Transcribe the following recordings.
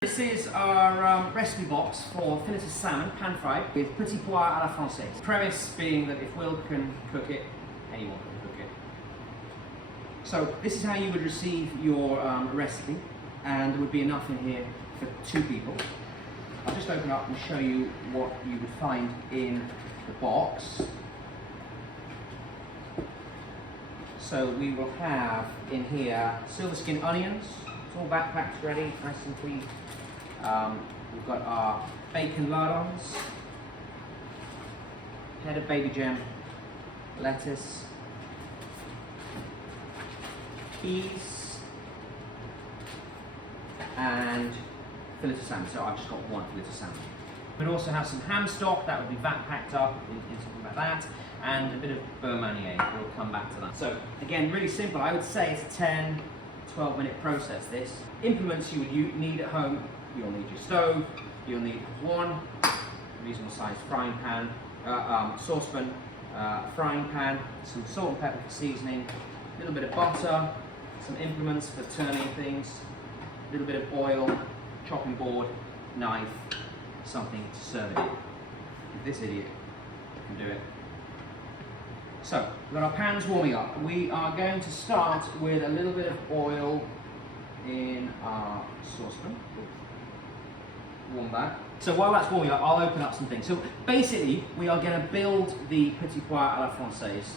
This is our recipe box for filleted salmon, pan-fried, with petit pois à la française. Premise being that if Will can cook it, anyone can cook it. So this is how you would receive your recipe, and there would be enough in here for 2 people. I'll just open up and show you what you would find in the box. So we will have in here silver skin onions. It's all backpacked ready, nice and clean. We've got our bacon lardons, head of baby gem, lettuce, peas, and filleted salmon. So I've just got 1 filleted salmon. We'd also have some ham stock that would be backpacked up in something like that, and a bit of beurre manier. We'll come back to that. So again, really simple. I would say it's a 10-12 minute process. This implements you would need at home. You'll need your stove, you'll need 1 reasonable sized frying pan, saucepan, frying pan, some salt and pepper for seasoning, a little bit of butter, some implements for turning things, a little bit of oil, chopping board, knife, something to serve it in. If this idiot can do it. So, we've got our pans warming up. We are going to start with a little bit of oil in our saucepan. Warm that. So while that's warming up, I'll open up some things. So basically, we are going to build the petit pois à la française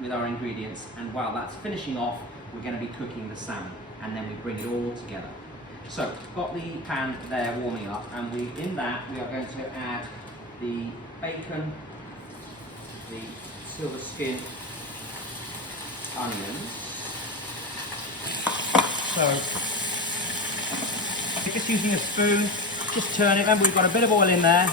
with our ingredients, and while that's finishing off, we're going to be cooking the salmon, and then we bring it all together. So, got the pan there warming up, and in that we are going to add the bacon, the silver skin onions. So, just using a spoon. Just turn it. Remember, we've got a bit of oil in there,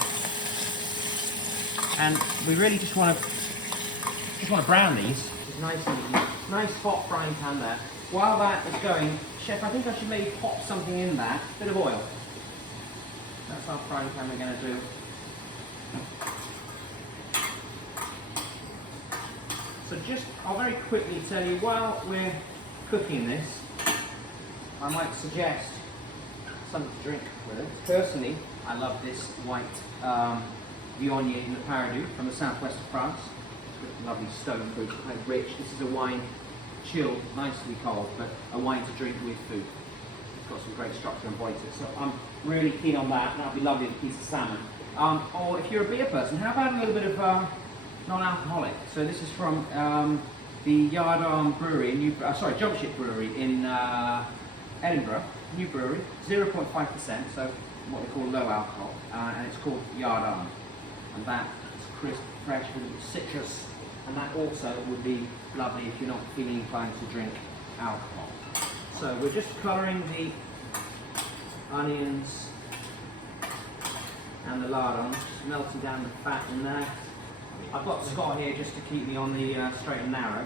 and we really just want to brown these. Just nice and easy. Nice hot frying pan there. While that is going, Chef, I think I should maybe pop something in there. A bit of oil. That's our frying pan we're going to do. So I'll very quickly tell you, while we're cooking this, I might suggest something to drink with it. Personally, I love this white Viognier in the Paradou from the southwest of France. It's got lovely stone fruit, quite rich. This is a wine chilled, nicely cold, but a wine to drink with food. It's got some great structure and body to it. So I'm really keen on that. That'll be lovely with a piece of salmon. Or if you're a beer person, how about a little bit of non-alcoholic? So this is from the Yardarm Brewery, Jump Ship Brewery in Edinburgh. New brewery, 0.5%, so what they call low alcohol, and it's called Yardarm. And that is crisp, fresh, with a bit of citrus, and that also would be lovely if you're not feeling inclined to drink alcohol. So we're just colouring the onions and the lardons, just melting down the fat in there. I've got Scott here just to keep me on the straight and narrow.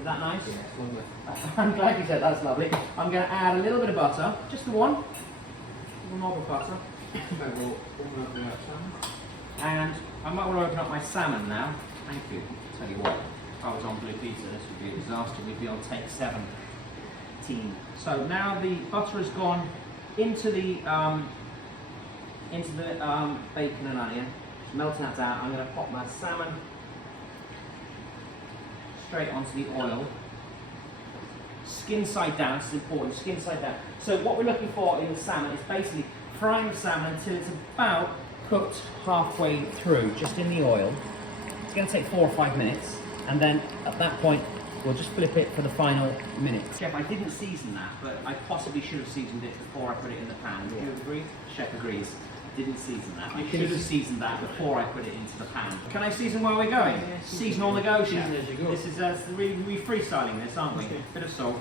Is that nice? Yeah, I'm glad you said that's lovely. I'm going to add a little bit of butter, just the one. A little knob of butter. And I might want to open up my salmon now. Thank you. Tell you what, if I was on Blue Pizza, this would be a disaster. We'd be on take 17. So now the butter has gone into the bacon and onion. Just melting that down. I'm going to pop my salmon straight onto the oil. Skin side down, this is important, skin side down. So what we're looking for in the salmon is basically frying the salmon until it's about cooked halfway through, just in the oil. It's going to take 4 or 5 minutes, and then at that point we'll just flip it for the final minute. Chef, I didn't season that, but I possibly should have seasoned it before I put it in the pan. Do you agree? Chef agrees. Didn't season that. I should have seasoned that before I put it into the pan. Can I season while we're going? Yeah, season on the go, Chef. This is we're freestyling this, aren't we? Bit of salt,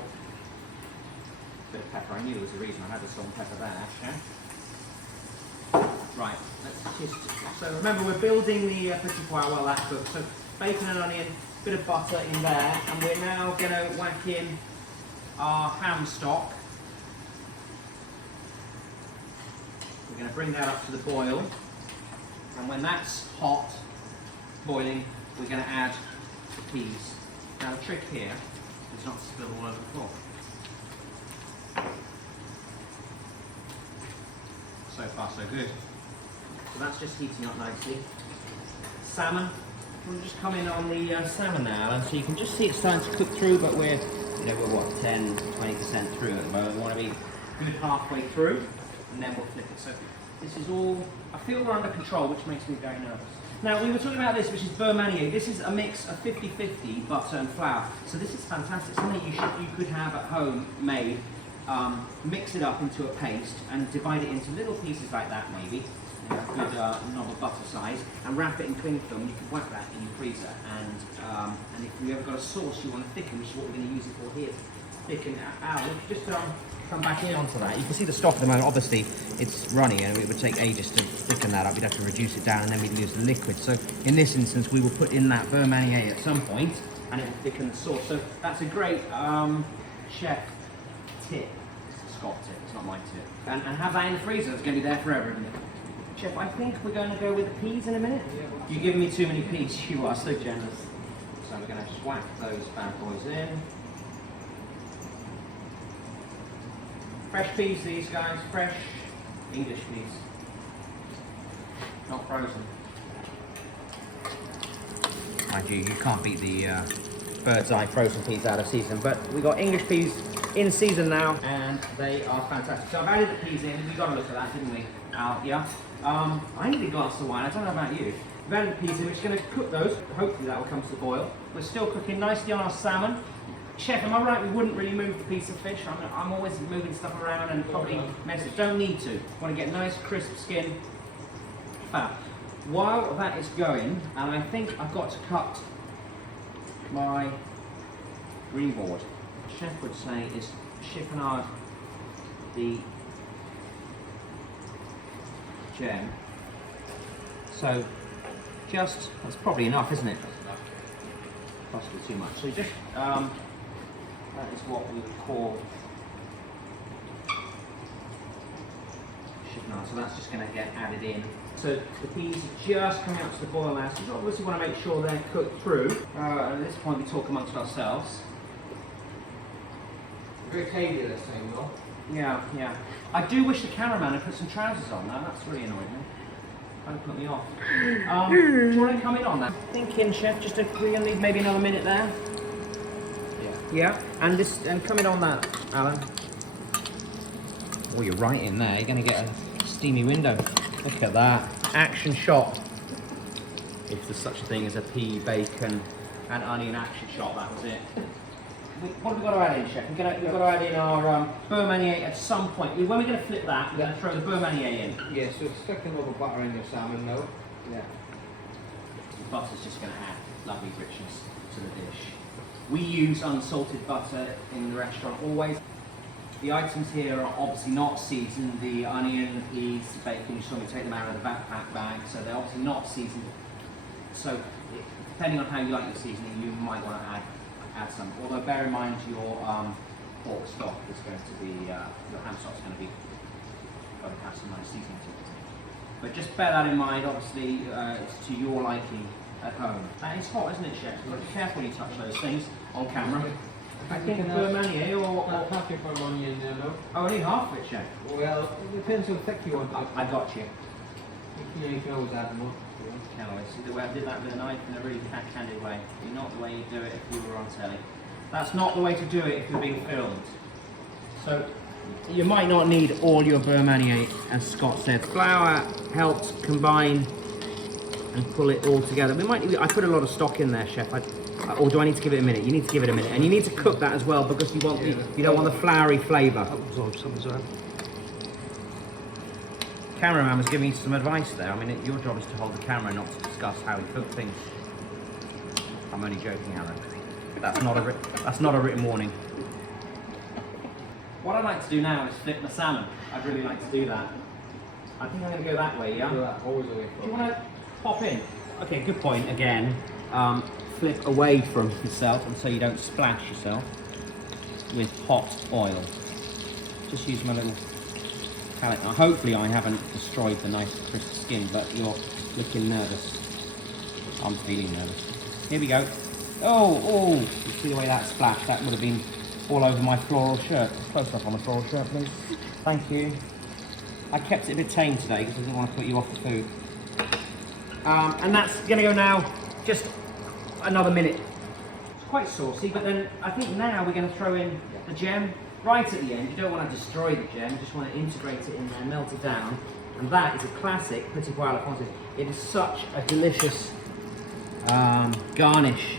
bit of pepper. I knew there was a reason I had the salt and pepper there. Yeah? Right. Let's just. So remember, we're building the petit pois while that cooks. So bacon and onion, bit of butter in there, and we're now going to whack in our ham stock. We're going to bring that up to the boil, and when that's hot, boiling, we're going to add the peas. Now the trick here is not to spill all over the floor. So far, so good. So that's just heating up nicely. Salmon. We'll just come in on the salmon now, and so you can just see it starting to cook through, but we're what, 10, 20% through at the moment. We want to be good halfway through, and then we'll flip it. So this is all, I feel we're under control, which makes me very nervous. Now, we were talking about this, which is beurre manier. This is a mix of 50-50 butter and flour. So this is fantastic, something you could have at home made. Mix it up into a paste and divide it into little pieces like that, maybe. A good knob of butter size, and wrap it in cling film. You can whack that in your freezer, and if you ever got a sauce you want to thicken, which is what we're going to use it for here, thicken out. Just come back in onto that. You can see the stock at the moment. Obviously, it's runny, and it would take ages to thicken that up. We'd have to reduce it down, and then we'd use the liquid. So in this instance, we will put in that beurre manier at some point, and it will thicken the sauce. So that's a great chef tip. It's a Scott tip. It's not my tip. And have that in the freezer. It's going to be there forever, isn't it? Chef, I think we're going to go with the peas in a minute. You're giving me too many peas. You are so generous. So we're going to just whack those bad boys in. Fresh peas, these guys. Fresh English peas. Not frozen. Mind you, you can't beat the bird's eye frozen peas out of season, but we got English peas in season now, and they are fantastic. So I've added the peas in. We got a look at that, didn't we? Yeah. I need a glass of wine. I don't know about you. We've added the peas in. We're just going to cook those. Hopefully that will come to the boil. We're still cooking nicely on our salmon. Chef, am I right? We wouldn't really move the piece of fish. I'm always moving stuff around and probably mess it. Don't need to. Want to get nice crisp skin. Fab. While that is going, and I think I've got to cut my green board. Chef would say is chiffonade the gem. So just, that's probably enough, isn't it? Possibly too much. So just, that is what we would call chiffonade. So that's just going to get added in. So the peas are just coming up to the boil now. So you obviously want to make sure they're cooked through. At this point we talk amongst ourselves. Very cagey this thing, though. Yeah, yeah. I do wish the cameraman had put some trousers on now. That's really annoying me. Kind of put me off. Do you want to come in on that? Thinking, chef, just we're going to need maybe another minute there. Yeah. Yeah, and come in on that, Alan. Oh, you're right in there. You're going to get a steamy window. Look at that. Action shot. If there's such a thing as a pea, bacon, and onion action shot, that was it. What have we got to add in, chef? We've got to add in our beurre manier at some point. When we're going to flip that, we're going to throw the beurre manier in. Yeah, so stick a little butter in your salmon now. Yeah. The butter's just going to add lovely richness to the dish. We use unsalted butter in the restaurant always. The items here are obviously not seasoned. The onion, the peas, the bacon, you saw me take them out of the backpack bag, so they're obviously not seasoned. So depending on how you like your seasoning, you might want to add some. Although bear in mind your pork stock is going to be, your ham stock is going to be, got to have some nice seasoning to it. But just bear that in mind, obviously it's to your liking at home. That is hot, isn't it, chef? You've got to be careful when you touch those things on camera. I think beurre manier or half your beurre manier in there, no? Oh, only half of it, chef. Well, it depends how thick you want it. I got you. You can always add more. Can always see the way I did that with a knife in a really candid way. Not the way you do it if you were on telly. That's not the way to do it if you're being filmed. So you might not need all your beurre manier, as Scott said. Flour helps combine and pull it all together. I put a lot of stock in there, chef. Or do I need to give it a minute? You need to give it a minute, and you need to cook that as well because you don't want the floury flavour. Cameraman was giving you some advice there. I mean, your job is to hold the camera, not to discuss how you cook things. I'm only joking, Alan. That's not a written warning. What I'd like to do now is flip the salmon. I'd really like to do that. I think I'm going to go that way, yeah? Always away. Do you want to pop in? Okay, good point. Again, flip away from yourself and so you don't splash yourself with hot oil. Just use my little palette. Now, hopefully I haven't destroyed the nice crisp skin, but you're looking nervous. I'm feeling nervous. Here we go. Oh, you see the way that splashed? That would have been all over my floral shirt. Close up on the floral shirt, please. Thank you. I kept it a bit tame today because I didn't want to put you off the food. And that's going to go now just another minute. It's quite saucy, but then I think now we're going to throw in the gem right at the end. You don't want to destroy the gem, you just want to integrate it in there, melt it down. And that is a classic petit pois à la française. It is such a delicious garnish.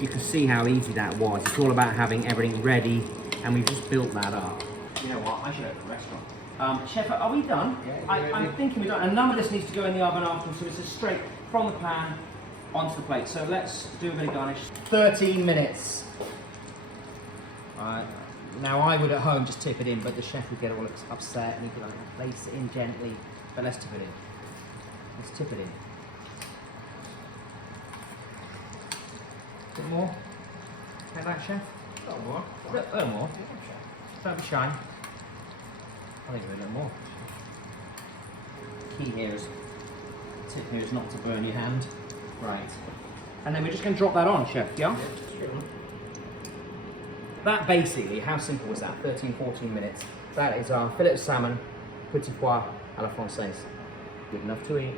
You can see how easy that was. It's all about having everything ready, and we've just built that up. You know what, I should open a restaurant. Chef, are we done? Yeah, I'm thinking we're done. And none of this needs to go in the oven after, so it's just straight from the pan onto the plate. So let's do a bit of garnish. 13 minutes. Now I would at home just tip it in, but the chef would get all upset and he'd be like, place it in gently. But let's tip it in. Let's tip it in. A bit more? Like that, chef? A little more. A little more. Don't be shy. I think a little more. Key here is, tip here is not to burn your hand. Right. And then we're just going to drop that on, chef, yeah? That basically, how simple was that? 13, 14 minutes. That is our fillet of salmon, petit pois à la française. Good enough to eat.